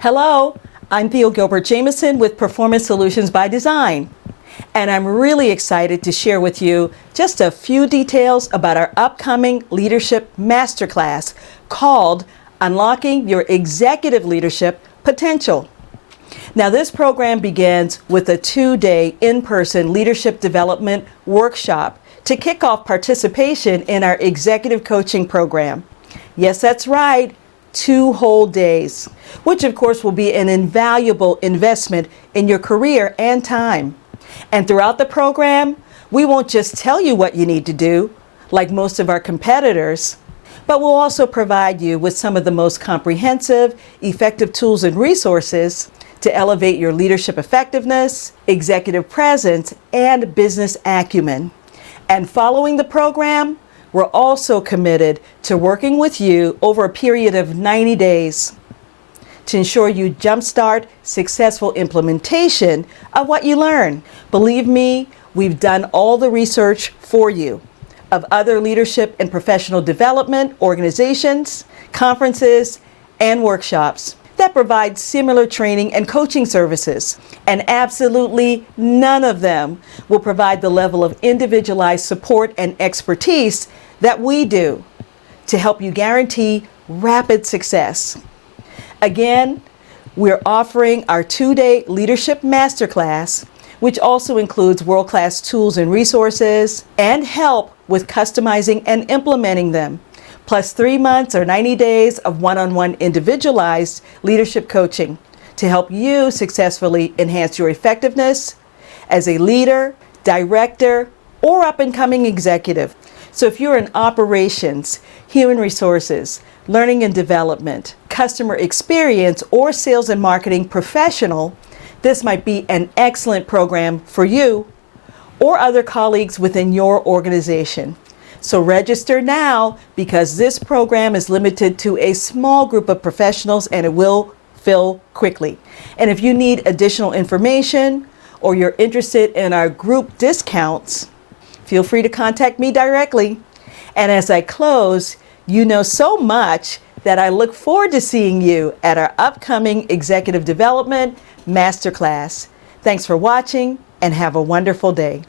Hello, I'm Theo Gilbert-Jamison with Performance Solutions by Design, and I'm really excited to share with you just a few details about our upcoming leadership masterclass called Unlocking Your Executive Leadership Potential. Now, this program begins with a 2-day in-person leadership development workshop to kick off participation in our executive coaching program. Yes, that's right. 2 whole days, which of course will be an invaluable investment in your career and time. And throughout the program, we won't just tell you what you need to do, like most of our competitors, but we'll also provide you with some of the most comprehensive, effective tools and resources to elevate your leadership effectiveness, executive presence, and business acumen. And following the program, we're also committed to working with you over a period of 90 days to ensure you jumpstart successful implementation of what you learn. Believe me, we've done all the research for you of other leadership and professional development organizations, conferences, and workshops that provide similar training and coaching services. And absolutely none of them will provide the level of individualized support and expertise that we do to help you guarantee rapid success. Again, we're offering our 2-day leadership masterclass, which also includes world-class tools and resources and help with customizing and implementing them, plus 3 months or 90 days of one-on-one individualized leadership coaching to help you successfully enhance your effectiveness as a leader, director, or up-and-coming executive. So if you're in operations, human resources, learning and development, customer experience, or sales and marketing professional, this might be an excellent program for you or other colleagues within your organization. So register now, because this program is limited to a small group of professionals and it will fill quickly. And if you need additional information or you're interested in our group discounts, feel free to contact me directly. And as I close, you know so much that I look forward to seeing you at our upcoming Executive Development Masterclass. Thanks for watching and have a wonderful day.